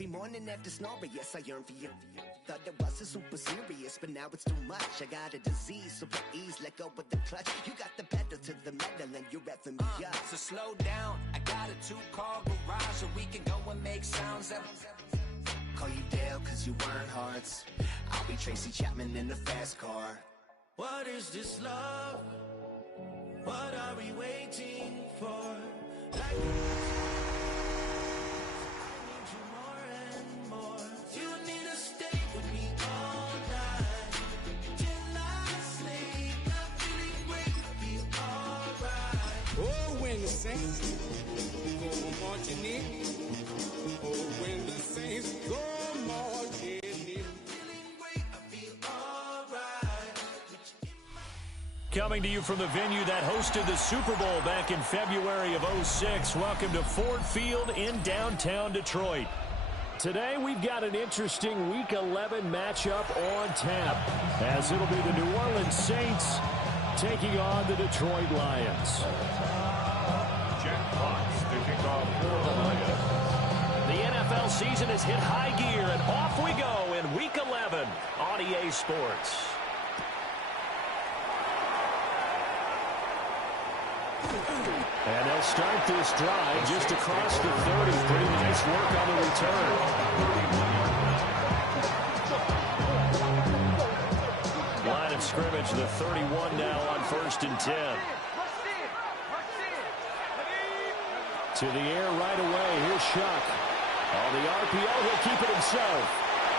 every morning after snoring, yes, I yearn for you. Thought it wasn't super serious, but now it's too much. I got a disease, so please let go of the clutch. You got the pedal to the metal and you're reffing me up. So slow down, I got a 2-car garage, so we can go and make sounds that... Call you Dale, cause you weren't hearts. I'll be Tracy Chapman in the fast car. What is this love? What are we waiting for? Like I need you more and more. You need to stay with me all night till I sleep. Not feeling great, feel alright. Oh, when the saints go marching in. Oh, when the saints go marching in. Feeling great, I feel alright. Coming to you from the venue that hosted the Super Bowl back in February of '06. Welcome to Ford Field in downtown Detroit. Today we've got an interesting Week 11 matchup on tap, as it'll be the New Orleans Saints taking on the Detroit Lions. Jack Fox to kick off for the Lions. The NFL season has hit high gear, and off we go in Week 11 on EA Sports. And they'll start this drive just across the 30. Pretty nice work on the return. Line of scrimmage, the 31 now on 1st and 10. To the air right away. Here's Shuck. On the RPO, he'll keep it himself.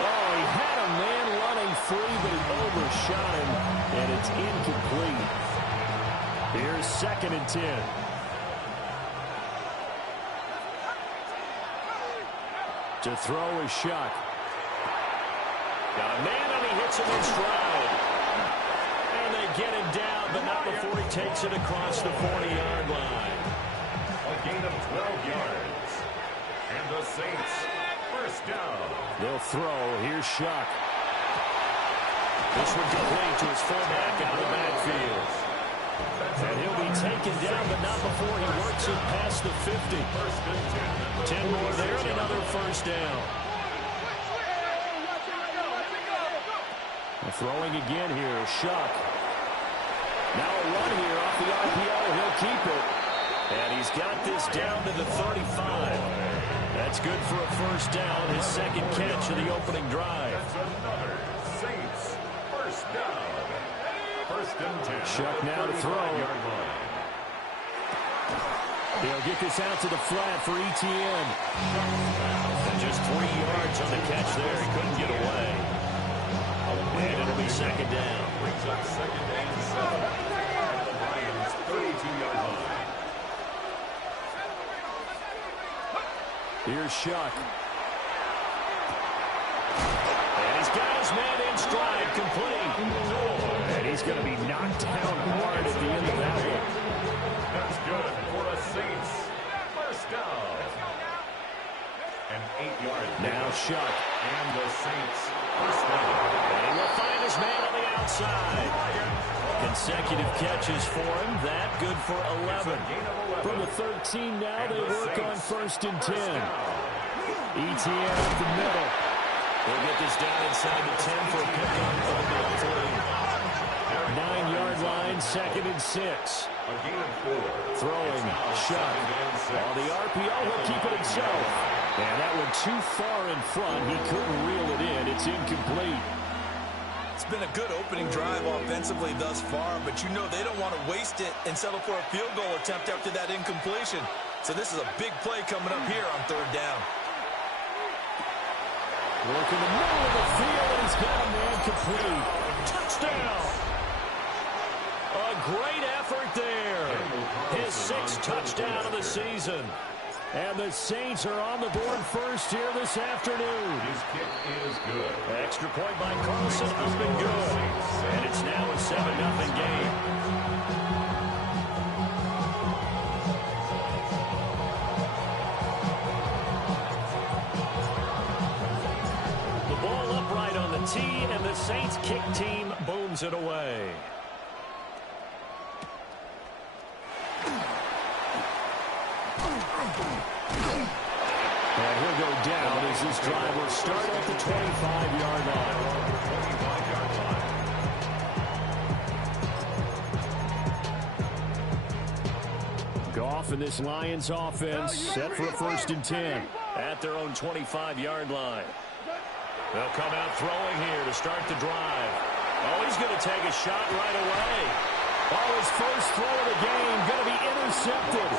Oh, he had a man running free, but he overshot him, and it's incomplete. Here's 2nd and 10. To throw is Shuck. Got a man, and he hits him in stride. And they get him down, but not before he takes it across the 40-yard line. A gain of 12 yards. And the Saints, first down. They'll throw. Here's Shuck. This one complete to his fullback out of the backfield. And he'll be taken down, but not before he works it past the 50. 10 more there, and another first down. Throwing again here, Shuck. Now a run here off the RPO. He'll keep it. And he's got this down to the 35. That's good for a first down, his second catch of the opening drive. That's another Saints first down. 1st and 10. Shuck now to throw. He'll get this out to the flat for ETN. And just 3 yards on the catch there. He couldn't get away. And it'll be 2nd down. Brings up 2nd and 7. And the Lions 32-yard line. Here's Shuck. And he's got his man in stride, complete. And he's going to be knocked down hard at the end of that one. That's good for a Saints first down. An 8-yard Now Shuck. And the Saints first down. And he will find his man on the outside. Consecutive catches for him. That good for 11. From the 13 now, they work on 1st and 10. ETN up the middle. They'll get this down inside the 10 for a pickup of about 3. 9-yard line, 2nd and 6. A gain of 4. Throwing, Shuck. On the RPO, he'll keep it himself. And that one too far in front. He couldn't reel it in. It's incomplete. It's been a good opening drive offensively thus far, but you know they don't want to waste it and settle for a field goal attempt after that incompletion. So this is a big play coming up here on 3rd down. Work in the middle of the field, and he's got a man complete. Touchdown! A great effort there. His 6th touchdown of the season. And the Saints are on the board first here this afternoon. His kick is good. Extra point by Carlson, up and good. And it's now a 7-0 game. The ball upright on the tee, and the Saints kick team booms it away. And he'll go down as this drive will start at the 25-yard line. 25-yard line. Goff and this Lions offense set for a 1st and 10 at their own 25-yard line. They'll come out throwing here to start the drive. Oh, he's going to take a shot right away. Oh, his first throw of the game going to be intercepted.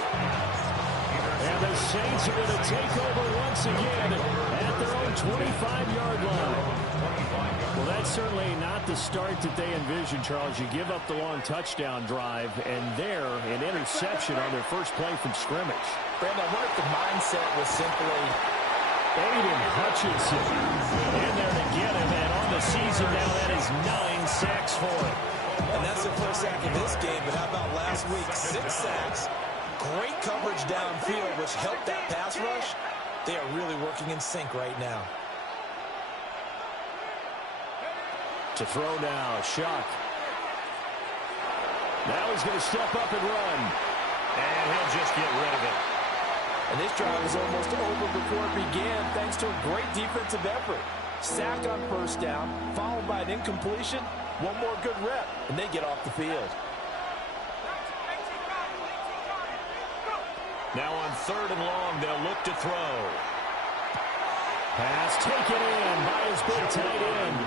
And the Saints are going to take over once again at their own 25-yard line. Well, that's certainly not the start that they envisioned, Charles. You give up the long touchdown drive, and there, an interception on their first play from scrimmage. Brandon, I wonder if the mindset was simply... Aiden Hutchinson in there to get him, and on the season now, that is 9 sacks for him. And that's the first sack of this game, but how about last week? 6 sacks. Great coverage downfield, which helped that pass rush. They are really working in sync right now. To throw now, Shuck. Now he's going to step up and run. And he'll just get rid of it. And this drive was almost over before it began, thanks to a great defensive effort. Sack on first down, followed by an incompletion. One more good rep, and they get off the field. Now on 3rd and long, they'll look to throw. Pass taken in by his big tight end.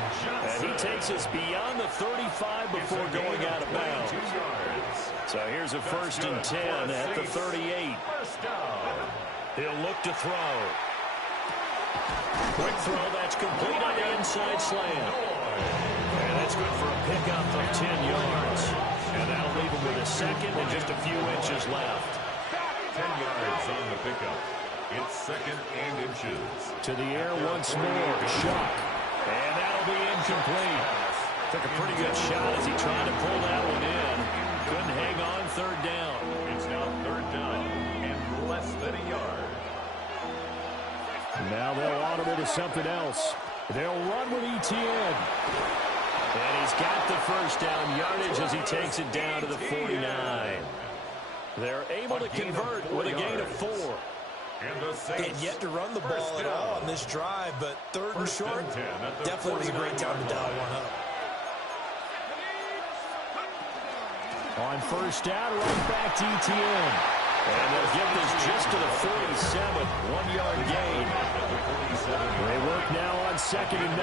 And he takes us beyond the 35 before going out of bounds. So here's a 1st and 10 at the 38. He'll look to throw. Quick throw, that's complete on the inside slant. And that's good for a pickup of 10 yards. And that'll leave him with a second and just a few inches left. 10 yards on the pickup. It's 2nd and inches. To the air once more. Shuck. And that'll be incomplete. Took a pretty good shot as he tried to pull that one in. Couldn't hang on 3rd down. It's now 3rd down and less than a yard. Now they'll automate to something else. They'll run with Etienne. And he's got the first down yardage as he takes it down to the 49. They're able to convert with a gain of 4. And yet to run the ball at all on this drive, but 3rd and short, definitely was a great time to dial one up. On 1st down, right back to Etienne. And they'll get this just to the 47, 1-yard gain. They work now on 2nd and 9.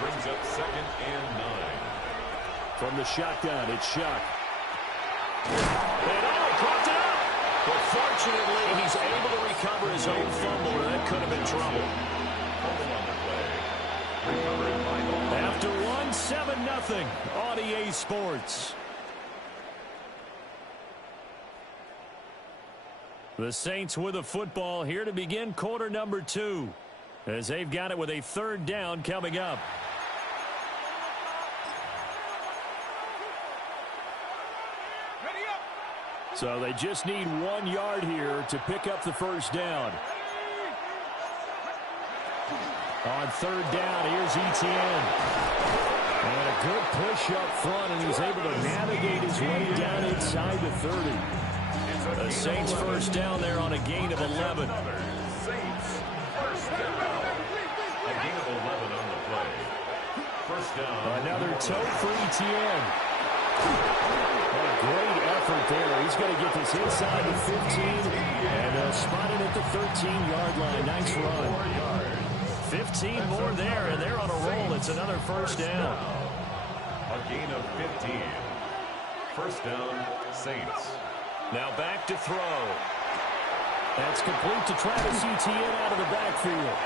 Brings up 2nd and 9. From the shotgun, it's Shuck. And caught it up. But fortunately, he's able to recover his own fumble, or that could have been trouble. After 1-7-0 on EA Sports. The Saints with a football here to begin quarter number 2, as they've got it with a 3rd down coming up. So they just need 1 yard here to pick up the first down. On 3rd down, here's Etienne. And a good push up front, and he's able to navigate his way down inside the 30. The Saints first down there on a gain of 11. Saints first down. A gain of 11 on the play. First down. Another tote for Etienne. What a great effort there. He's going to get this inside the 15, and they'll spot it at the 13-yard line. Nice run. 15 more there, and they're on a roll. It's another first down. A gain of 15. First down, Saints. Now back to throw. That's complete to Travis Etienne out of the backfield.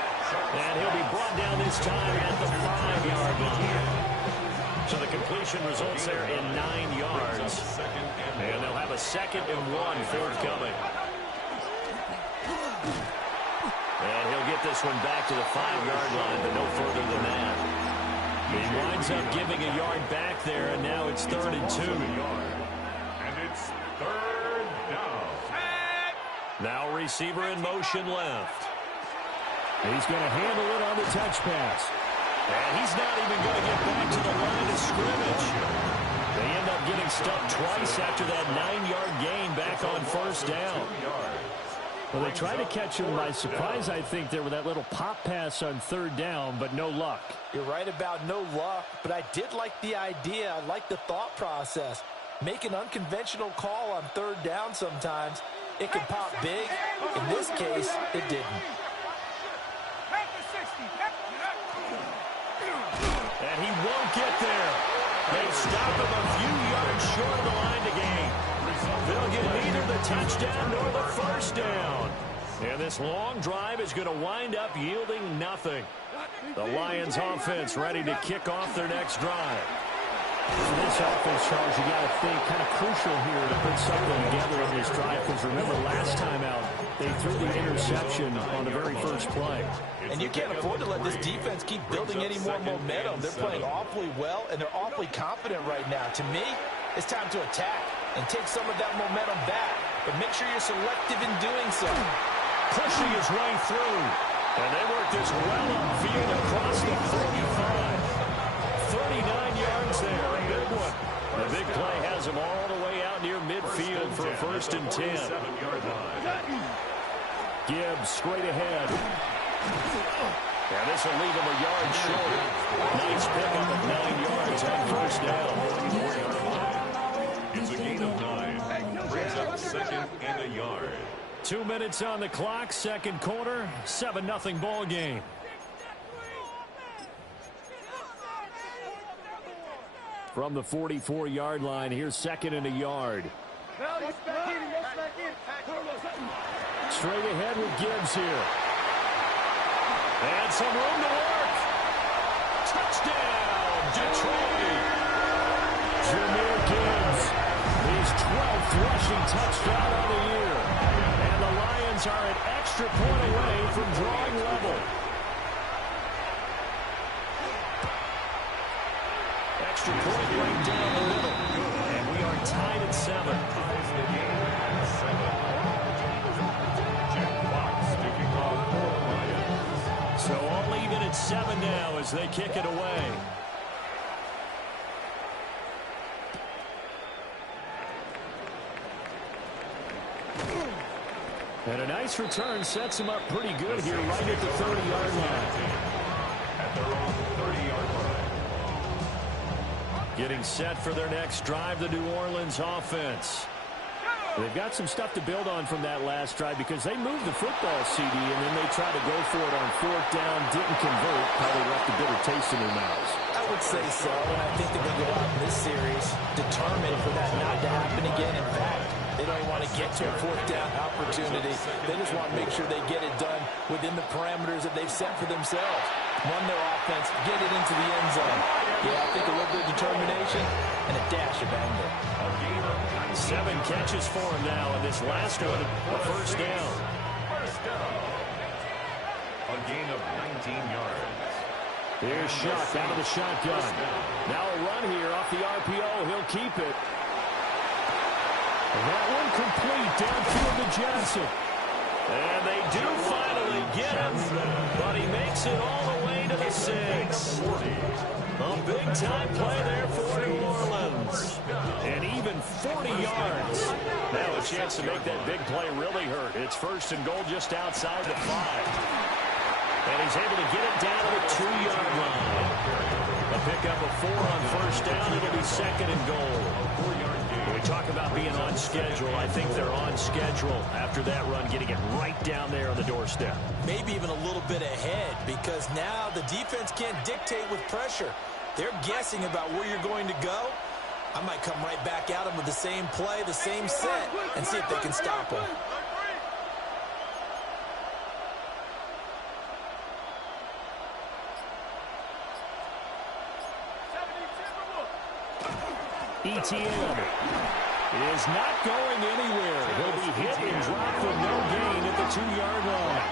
And he'll be brought down this time at the 5-yard line. So the completion results there in 9 yards. And they'll have a 2nd and 1 forthcoming. And he'll get this one back to the 5-yard line, but no further than that. He winds up giving a yard back there, and now it's 3rd and 2. And it's 3rd down. Now receiver in motion left. He's going to handle it on the touch pass. And he's not even going to get back to the line of scrimmage. They end up getting stuffed twice after that 9-yard gain back on first down. Well, they tried to catch him by surprise, I think, there with that little pop pass on third down, but no luck. You're right about no luck, but I did like the idea. I like the thought process. Make an unconventional call on third down sometimes. It can pop big. In this case, it didn't. And he won't get there. They stop him a few yards short of the line to gain. They'll get neither the touchdown nor the first down. And this long drive is going to wind up yielding nothing. The Lions offense ready to kick off their next drive. For this offense, Charles, you got to think kind of crucial here to put something together on this drive, because remember last time out, they threw the interception on the very first play. And you can't afford to let this defense keep building any more momentum. They're playing awfully well, and they're awfully confident right now. To me, it's time to attack and take some of that momentum back, but make sure you're selective in doing so. Pushing his way through, and they work this well upfield across the 45. 39 yards there, a big one. The big play has him all the way out near midfield for a 1st and 10. Gibbs straight ahead. And this will leave him a yard short. Nice pickup of 9 yards on first down. It's a gain of 9. Brings up 2nd and a yard. 2 minutes on the clock, second quarter, 7-0 ball game. From the 44-yard line, here's 2nd and a yard. Straight ahead with Gibbs here. And some room to work. Touchdown, Detroit. Jahmyr Gibbs, his 12th rushing touchdown of the year. And the Lions are an extra point away from drawing level. Extra point right down the middle. And we are tied at 7. So all even at 7 now as they kick it away. And a nice return sets him up pretty good here right at the 30-yard line. At their own 30-yard line. Getting set for their next drive, the New Orleans offense. They've got some stuff to build on from that last drive because they moved the football, CD, and then they tried to go for it on 4th down, didn't convert, probably left a bitter taste in their mouths. I would say so, and I think they're going to go out in this series determined for that not to happen again. In fact, they don't even want to get to a 4th down opportunity. They just want to make sure they get it done within the parameters that they've set for themselves. Run their offense, get it into the end zone. Yeah, I think a little bit of determination and a dash of anger. 7 catches for him now, and this last one, a 1st down. A gain of 19 yards. Here's Shuck out of the shotgun. Now a run here off the RPO. He'll keep it. And that one complete downfield to Johnson. And they do finally get him, but he makes it all the way to the 6. A big-time play there for New Orleans. And even 40 yards. Now a chance to make that big play really hurt. It's 1st and goal just outside the 5. And he's able to get it down to the 2-yard line. A pickup of 4 on 1st down. It'll be 2nd and goal. When we talk about being on schedule, I think they're on schedule after that run, getting it right down there on the doorstep. Maybe even a little bit ahead, because now the defense can't dictate with pressure. They're guessing about where you're going to go. I might come right back at them with the same play, the same set, and see if they can stop them. ETN is not going anywhere. He'll be hit and dropped for no gain at the 2-yard line.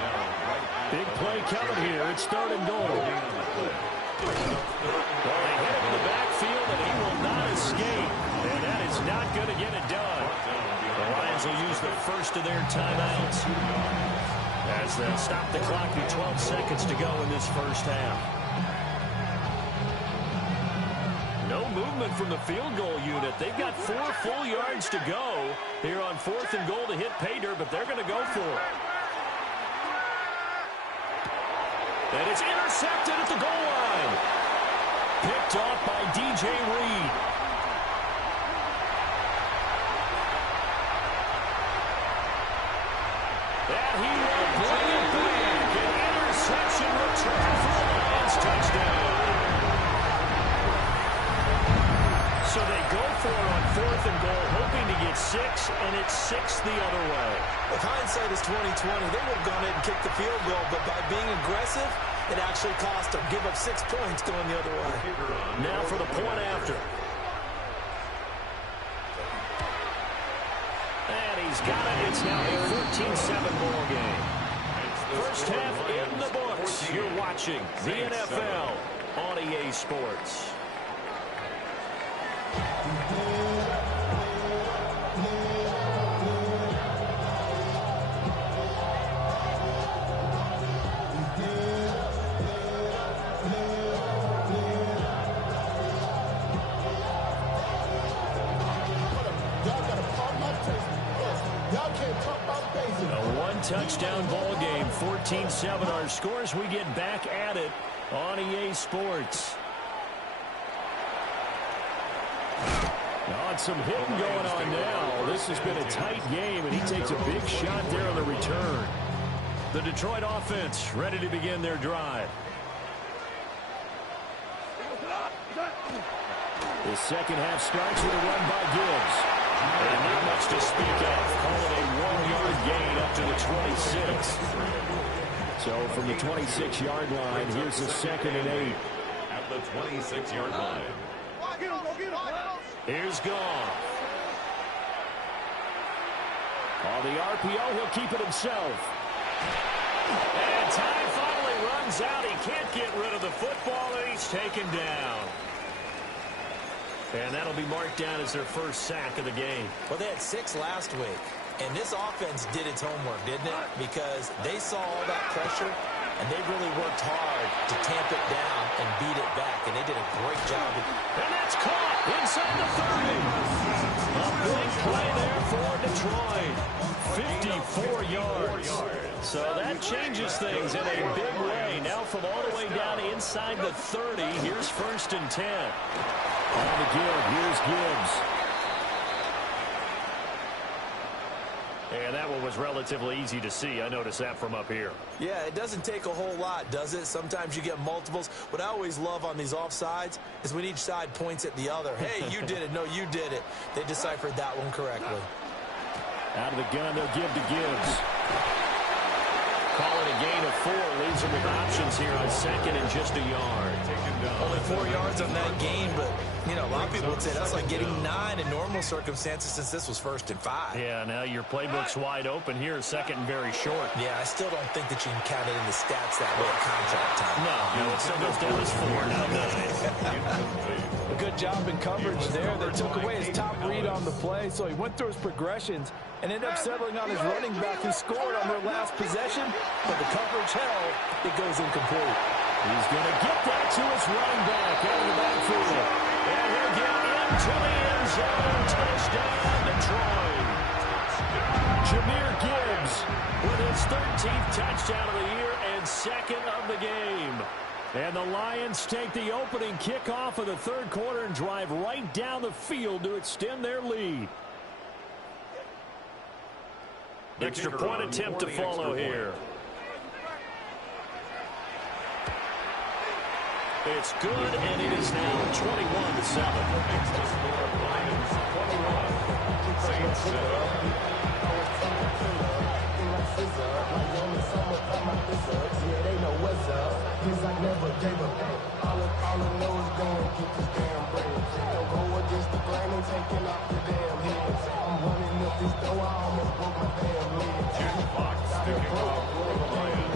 Big play coming here. It's 3rd and goal. Well, they hit him in the backfield, and he will not escape. And that is not going to get it done. The Lions will use the first of their timeouts as they'll stop the clock with 12 seconds to go in this first half. No movement from the field goal unit. They've got 4 full yards to go here on 4th and goal to hit pay dirt, but they're going to go for it. And it's intercepted at the goal line. Picked off by DJ Reed. And he will bring it back. An interception return for the Lions touchdown. So they go for it on 4th and goal, hoping to get 6, and it's 6 the other way. If hindsight is 20/20, they would have gone ahead and kicked the field goal, but by being aggressive, it actually cost them. Give up 6 points going the other way. Now for the point after. And he's got it. It's now a 14-7 ball game. First half in the books. You're watching the NFL on EA Sports. Touchdown ball game, 14-7 our scores. We get back at it on EA Sports. Some hitting going on now. This has been a tight game, and he takes a big shot there on the return. The Detroit offense ready to begin their drive. The second half starts with a run by Gibbs. And not much to speak of. Call it a 1-yard gain up to the 26. So from the 26-yard line, here's the 2nd and 8. At the 26-yard line. Here's Goff. On the RPO, he'll keep it himself. And time finally runs out. He can't get rid of the football, and he's taken down. And that'll be marked down as their first sack of the game. Well, they had 6 last week, and this offense did its homework, didn't it? Because they saw all that pressure, and they really worked hard to tamp it down and beat it back, and they did a great job. And that's caught inside the 30. A big play there for Detroit. 54 yards. So that changes things in a big way. Now from all the way down inside the 30, here's 1st and 10. On the give, here's Gibbs. And that one was relatively easy to see. I noticed that from up here. Yeah, it doesn't take a whole lot, does it? Sometimes you get multiples. What I always love on these offsides is when each side points at the other. Hey, you did it. No, you did it. They deciphered that one correctly. Out of the gun, they'll give to Gibbs. Call it a gain of 4. Leaves them with options here on 2nd and just a yard. Only 4 yards on that gain, but, you know, a lot of people would say that's like getting 9 in normal circumstances since this was 1st and 5. Yeah, now your playbook's wide open here, 2nd and very short. Yeah, I still don't think that you can count it in the stats that way at contract time. No, it still goes down as 4, not 9. A good job in coverage there. They took away his top read on the play, so he went through his progressions and ended up settling on his running back who scored on their last possession, but the coverage held. It goes incomplete. He's going to get that to his running back out of the backfield. And he'll get into the end zone. Touchdown, Detroit. Jahmyr Gibbs with his 13th touchdown of the year and 2nd of the game. And the Lions take the opening kickoff of the 3rd quarter and drive right down the field to extend their lead. Extra point attempt to follow here. It's good, and it is now 21-7.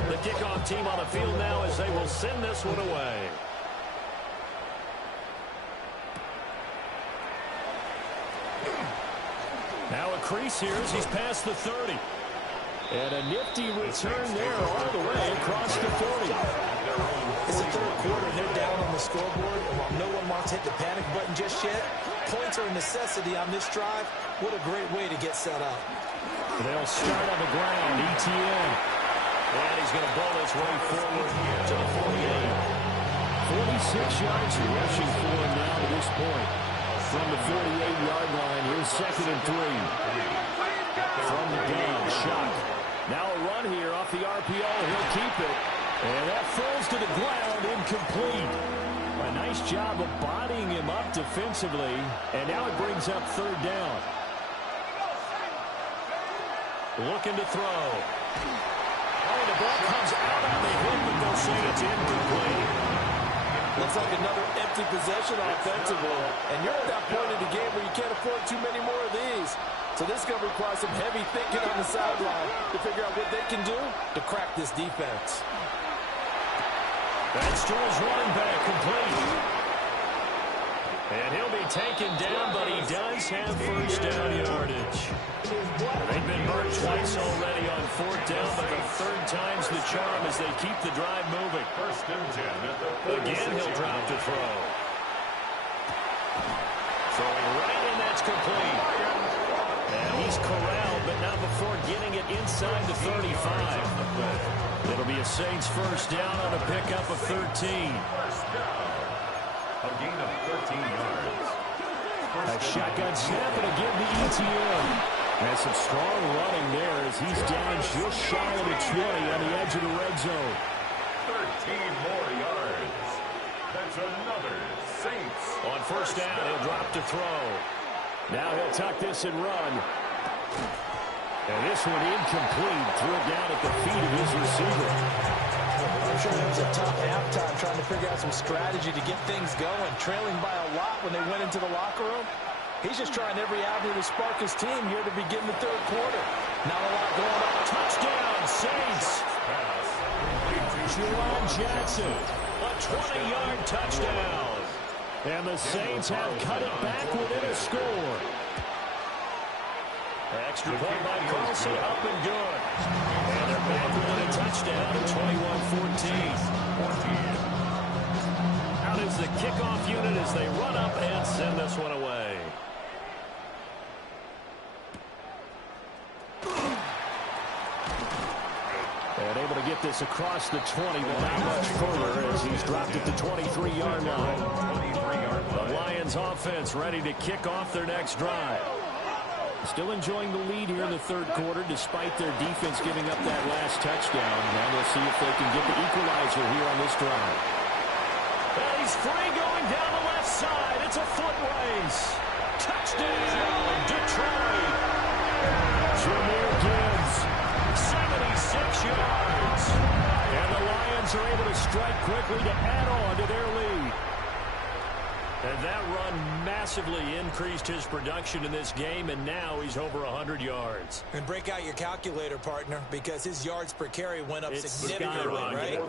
The kickoff team on the field now as they will send this one away. Now a crease here as he's past the 30. And a nifty return there all the way across the 40. It's the 3rd quarter, and they're down on the scoreboard. And while no one wants to hit the panic button just yet, points are a necessity on this drive. What a great way to get set up. They'll start on the ground. ETN. And he's going to bowl his way forward to the 48. 46 yards rushing for him now to this point. From the 48-yard line, here's 2nd and 3. From the gun, Shock. Now a run here off the RPO. He'll keep it. And that falls to the ground, incomplete. A nice job of bodying him up defensively. And now it brings up 3rd down. Looking to throw. Oh, the ball comes out on the hit, but they'll say it's incomplete. Looks like another empty possession offensively. And you're at that point in the game where you can't afford too many more of these. So this is going to require some heavy thinking on the sideline to figure out what they can do to crack this defense. That's to his running back, complete. And he'll be taken down, but he does have 1st down yardage. They've been burned twice already on 4th down, but the 3rd time's the charm as they keep the drive moving. 1st and 10 at the 46. Again, he'll drop the throw. Throwing right, and that's complete. And he's corralled, but not before getting it inside the 35. It'll be a Saints 1st down on a pickup of 13. 1st down. A gain of 13 yards. A shotgun snap and again the ETN. And some strong running there as he's down just shy of the 20 on the edge of the red zone. 13 more yards. That's another Saints. On 1st down, he'll drop to throw. Now he'll tuck this and run. And this one incomplete. Threw it down at the feet of his receiver. I'm sure it was a tough halftime trying to figure out some strategy to get things going. Trailing by a lot when they went into the locker room. He's just trying every avenue to spark his team here to begin the 3rd quarter. Not a lot going on. Touchdown, Saints. Juwan Jackson, a 20-yard touchdown. And the Saints have cut it back within a score. Extra point by Carlson, up and good. And they're back within a touchdown at 21-14. Out is the kickoff unit as they run up and send this one away. And able to get this across the 20, but not much further as he's dropped at the 23-yard line. The Lions offense ready to kick off their next drive. Still enjoying the lead here in the 3rd quarter despite their defense giving up that last touchdown. Now we'll see if they can get the equalizer here on this drive. And he's free going down the left side. It's a foot race. Touchdown, Detroit. Jahmyr Gibbs, 76 yards. And the Lions are able to strike quickly to add on to their lead. And that run massively increased his production in this game, and now he's over 100 yards. And break out your calculator, partner, because his yards per carry went up significantly, right?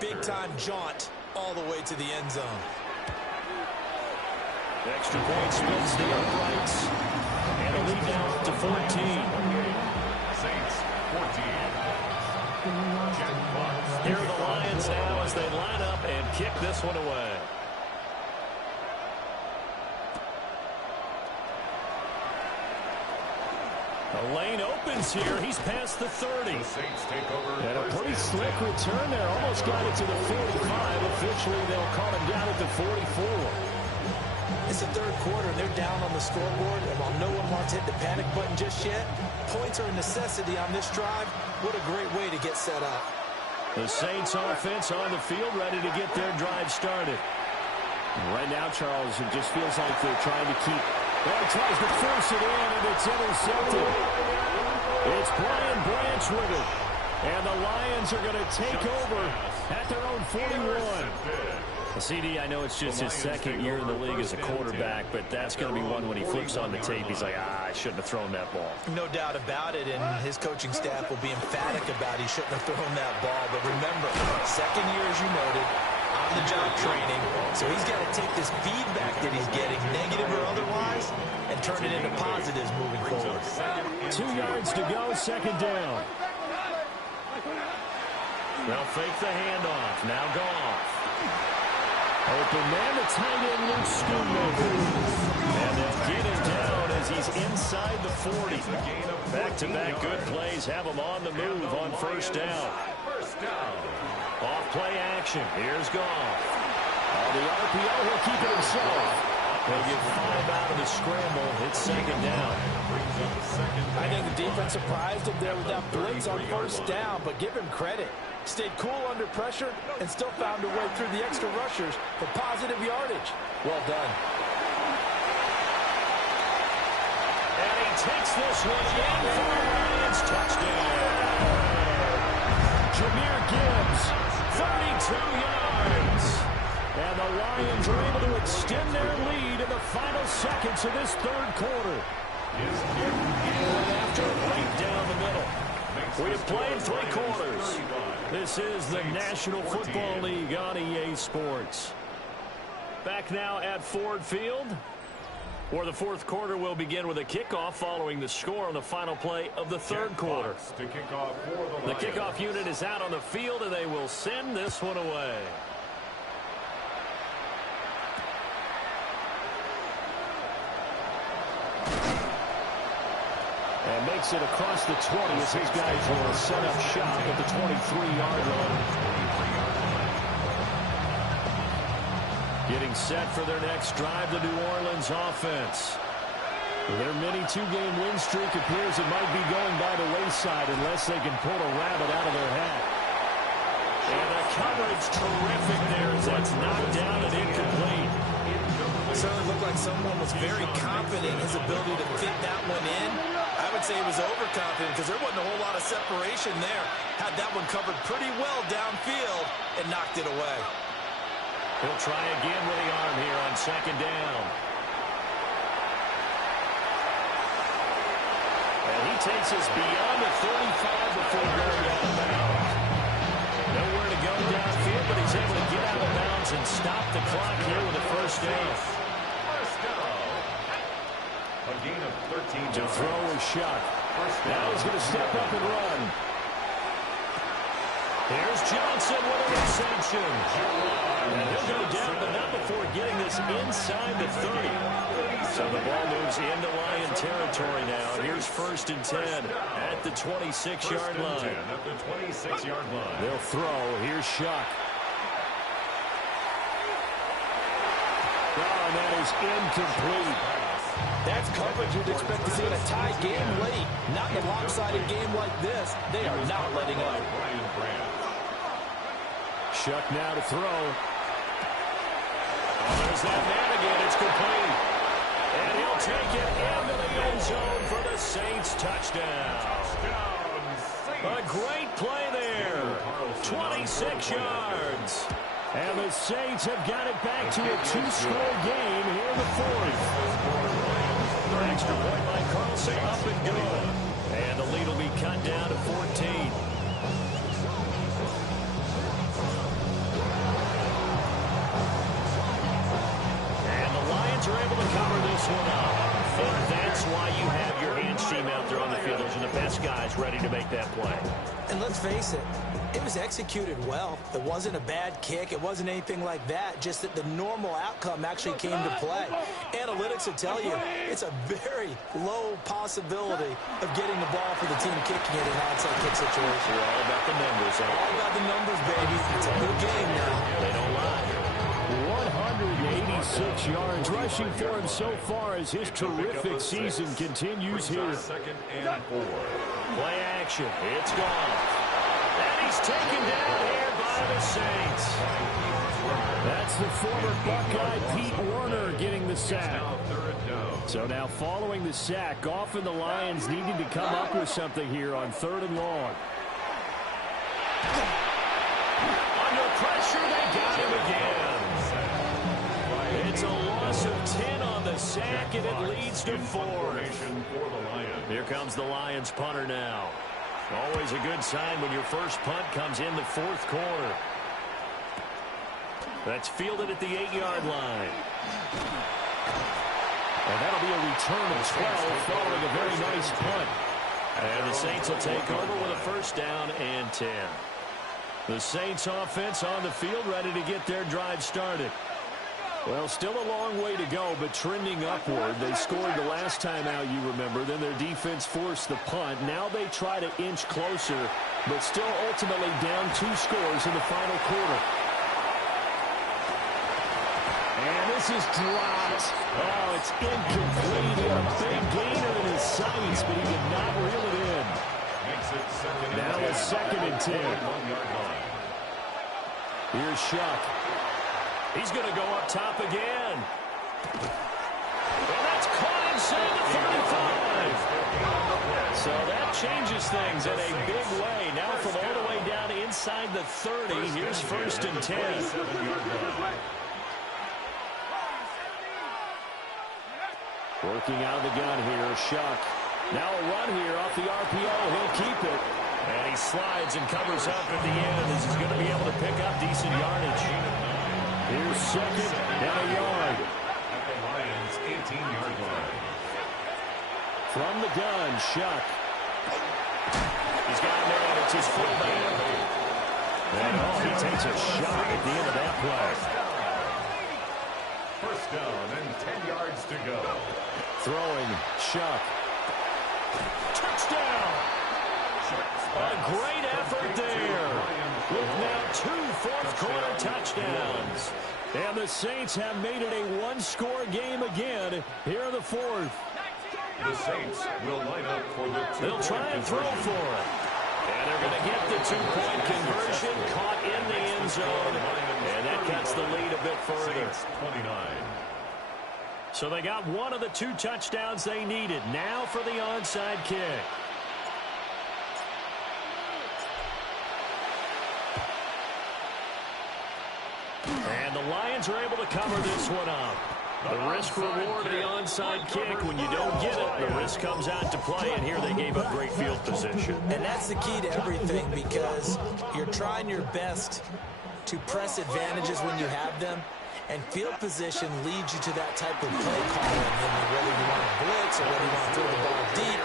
Big-time jaunt all the way to the end zone. Extra point splits the uprights. And a lead now up to 14. Saints, 14. Here are the Lions now as they line up and kick this one away. The lane opens here. He's past the 30. The Saints take over. And a pretty slick return there. Almost got it to the 45. Officially, they'll call him down at the 44. It's the 3rd quarter, and they're down on the scoreboard. And while no one wants to hit the panic button just yet, points are a necessity on this drive. What a great way to get set up. The Saints offense on the field, ready to get their drive started. Right now, Charles, it just feels like they're trying to keep... Well, he tries to force it in, and it's intercepted. It's Brian Branch with it. And the Lions are going to take over at their own 41. CD, I know it's just his 2nd year in the league as a quarterback, but that's going to be one when he flips on the tape. He's like, I shouldn't have thrown that ball. No doubt about it, and his coaching staff will be emphatic about he shouldn't have thrown that ball. But remember, 2nd year, as you noted, on-the-job training. So he's got to take this feedback that he's getting, negative or otherwise, and turn it into positives moving forward. 2 yards to go, 2nd down. They'll fake the handoff. Now Goff. Open man to tight end Luke Schoonmaker. And they'll get him down as he's inside the 40. Back-to-back good plays have him on the move on 1st down. down. Off play action. Here's Goff. The RPO, he'll keep it himself. He'll get 5 out of the scramble. It's second down. I think the defense surprised him there with that blitz on first down, but give him credit. Stayed cool under pressure and still found a way through the extra rushers for positive yardage. Well done. And he takes this one in for a Lions touchdown. Jahmyr Gibbs, 32 yards. And the Lions are able to extend their lead in the final seconds of this third quarter. After right down the middle. We have played 3 quarters. This is the National Football League on EA Sports. Back now at Ford Field, where the fourth quarter will begin with a kickoff following the score on the final play of the third quarter. The kickoff unit is out on the field, and they will send this one away. And makes it across the 20 as his guys will set up shop at the 23-yard line. Getting set for their next drive, the New Orleans offense. Their mini 2-game win streak appears it might be going by the wayside unless they can pull a rabbit out of their hat. And the coverage terrific there as that's knocked down and incomplete. It certainly looked like someone was very confident in his ability to fit that one in. I would say he was overconfident because there wasn't a whole lot of separation there. Had that one covered pretty well downfield and knocked it away. He'll try again with the arm here on second down. And he takes us beyond the 35 before going out of bounds. Nowhere to go downfield, but he's able to get out of bounds and stop the clock here with a first down. A gain of 13. To throw is Shuck. Now he's going to step up and run. Here's Johnson with an reception. And he'll go down, but not before getting this inside the 30. So the ball moves into Lion territory now. Here's 1st and 10 at the 26-yard line. At the 26-yard line. They'll throw. Here's Shuck. Oh, and that is incomplete. That's coverage you'd expect to see in a tie game late. Not in a lopsided game like this. They are not letting up. Shuck now to throw. Oh, there's that man again. It's complete. And he'll take it into the end zone for the Saints touchdown. A great play there. 26 yards. And the Saints have got it back to a 2-score game here in the fourth. An extra point by Carlson, up and good. And the lead will be cut down to 14. And the Lions are able to cover this one up. And that's why you have your hands team out there on the field. Those are the best guys ready to make that play. And let's face it, it was executed well. It wasn't a bad kick. It wasn't anything like that. Just that the normal outcome actually came to play. Analytics will tell you it's a very low possibility of getting the ball for the team kicking it in an onside kick situation. We're all about the numbers. All about the numbers, baby. It's a good game now. They don't lie. 186 yards rushing for him so far as his terrific season continues here. 2nd and 4. Play action. It's gone. And he's taken down here by the Saints. That's the former Buckeye Pete Werner getting the sack. So now following the sack, Goff and the Lions needing to come up with something here on 3rd and long. Under pressure, they got him again. It's a loss of 10 on the sack, and it leads to 4. Here comes the Lions punter now. Always a good sign when your first punt comes in the fourth quarter. That's fielded at the 8-yard line. And that'll be a return of 12 following a very nice punt. And the Saints will take over with a first down and 10. The Saints offense on the field ready to get their drive started. Well, still a long way to go, but trending upward. They scored the last time out, you remember. Then their defense forced the punt. Now they try to inch closer but still ultimately down 2 scores in the final quarter. And this is dropped. Oh, it's incomplete. He had a big gainer in his sights, but he did not reel it in. Now it's 2nd and 10. Here's Shuck. He's going to go up top again. And that's caught inside the 35. So that changes things in a big way. Now from all the way down inside the 30, here's 1st and 10. Working out of the gun here, Shuck. Now a run here off the RPO. He'll keep it. And he slides and covers up at the end as he's going to be able to pick up decent yardage. Here's 2nd and a yard. At the Lions' 18-yard line. From the gun, Shuck. He's got a man. It's his fullback. And he takes a shot at the end of that play. 1st down and 10 yards to go. Throwing, Shuck. Touchdown! A great effort there. With now 2 fourth-quarter touchdowns. And the Saints have made it a 1-score game again here in the 4th. The Saints will line up for the 2-point They'll try and throw for it. And they're going to get the 2-point conversion caught in the end zone. And that cuts the lead a bit further. 29. So they got one of the 2 touchdowns they needed. Now for the onside kick. And the Lions are able to cover this one up. The risk-reward of the onside kick, when you don't get it, the risk comes out to play, and here they gave up great field position. And that's the key to everything, because you're trying your best to press advantages when you have them, and field position leads you to that type of play calling, whether you want to blitz or whether you want to throw the ball deep.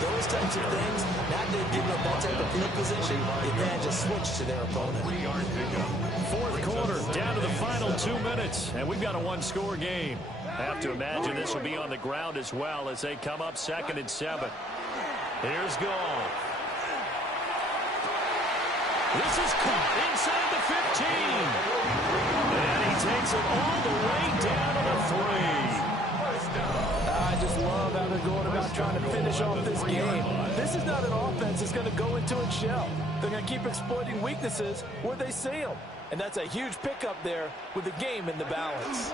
Those types of things, not to give up that type of field position, the advantage is switched to their opponent. 4th quarter, down to the final 2 minutes, and we've got a 1-score game. I have to imagine this will be on the ground as well as they come up 2nd and 7. Here's Goff. This is caught inside the 15. And he takes it all the way down to the 3. I just love how they're going about trying to finish off this game. This is not an offense that's going to go into its shell. They're going to keep exploiting weaknesses where they see them. And that's a huge pickup there with the game in the balance.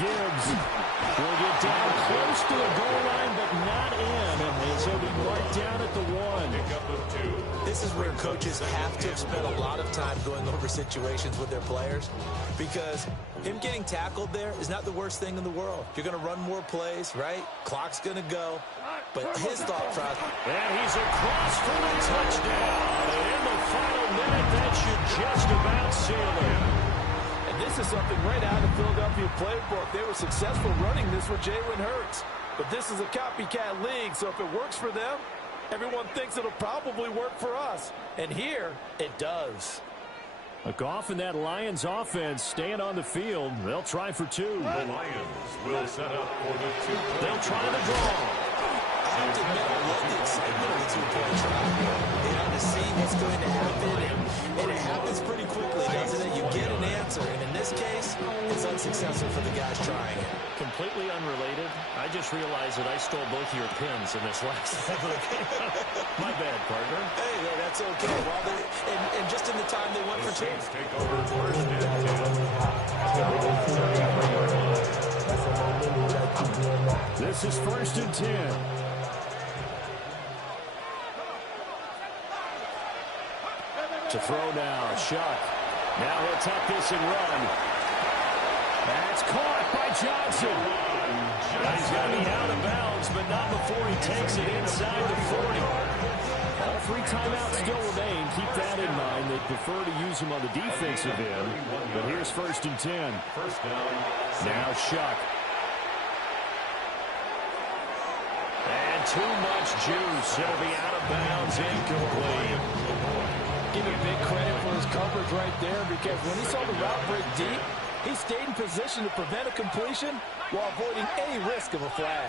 Gibbs will get down close to the goal line, but not in. And so he marked down at the 1. Pickup of 2. This is where coaches have to have spent a lot of time going over situations with their players, because him getting tackled there is not the worst thing in the world. You're going to run more plays, right? Clock's going to go. But his thought process. And he's across for the touchdown. And in the final minute, that should just about seal it. And this is something right out of the Philadelphia playbook. They were successful running this with Jalen Hurts. But this is a copycat league, so if it works for them, everyone thinks it'll probably work for us. And here, it does. Goff and that Lions offense staying on the field. They'll try for 2. The Lions will set up for the 2-point. They'll try the draw. I have to admit, I love the excitement of the 2-point try. You know, to see what's going to happen, and it happens pretty quickly, doesn't it? You get an answer, and in this case, it's unsuccessful for the guys trying it. Completely unrelated, I just realized that I stole both of your pins in this last game. My bad, partner. Hey, that's okay. Well, and just in the time they went for 2. Take over 1st and 10. This is 1st and 10. To throw now, Shuck. Now he'll tuck this and run. That's caught by Johnson. He's got to be out of bounds, but not before he takes it inside the 40. All 3 timeouts still remain. Keep that in mind. They prefer to use him on the defensive end. But here's 1st and 10. 1st down. Now Shuck. And too much juice. It'll be out of bounds, incomplete. Give him big credit for his coverage right there, because when he saw the route break deep, he stayed in position to prevent a completion while avoiding any risk of a flag.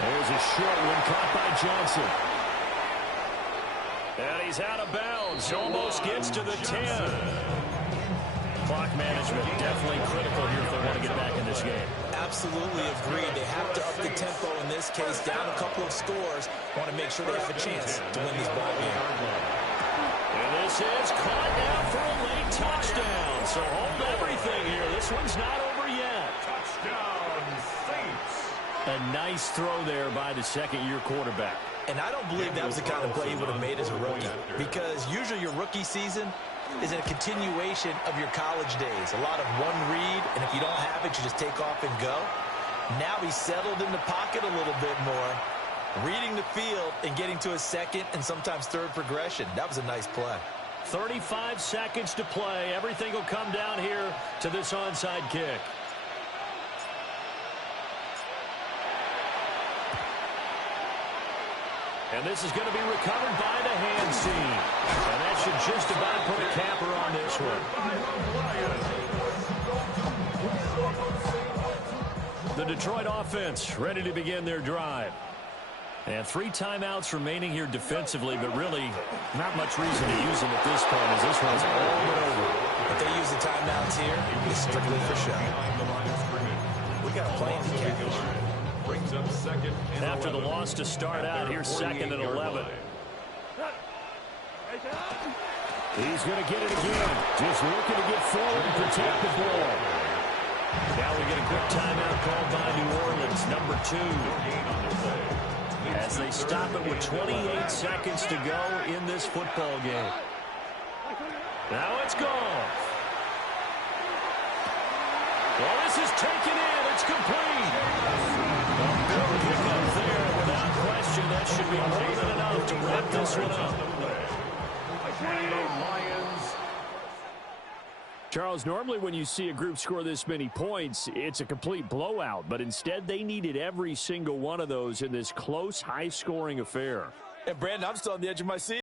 There's a short one caught by Johnson. He's out of bounds. Almost gets to the 10. Clock management definitely critical here if they want to get back in this game. Absolutely agreed. They have to up the tempo in this case, down a couple of scores. Want to make sure they have a chance to win this ball game. And this is caught now for a late touchdown. So hold everything here. This one's not over yet. Touchdown, Saints. A nice throw there by the second-year quarterback. And I don't believe that was the kind of play he would have made as a rookie, because usually your rookie season is a continuation of your college days. A lot of one read, and if you don't have it, you just take off and go. Now he's settled in the pocket a little bit more, reading the field and getting to a second and sometimes third progression. That was a nice play. 35 seconds to play. Everything will come down here to this onside kick. And this is going to be recovered by the hands team. And that should just about put a capper on this one. The Detroit offense ready to begin their drive. And 3 timeouts remaining here defensively, but really not much reason to use them at this point as this one's all but over. If they use the timeouts here, it's strictly for show. We got a plane to catch. Brings up second and After 11. the loss to start out, here's second and 11. He's going to get it again. Just looking to get forward and protect the ball. Now we get a quick timeout called by New Orleans, number 2. As they stop it with 28 seconds to go in this football game. Now it's gone. Well, this is taken in. It's complete. A big pickup there. Without question, that should be more than enough to wrap this one up. Charles, normally when you see a group score this many points, it's a complete blowout. But instead, they needed every single one of those in this close, high-scoring affair. And, Brandon, I'm still on the edge of my seat.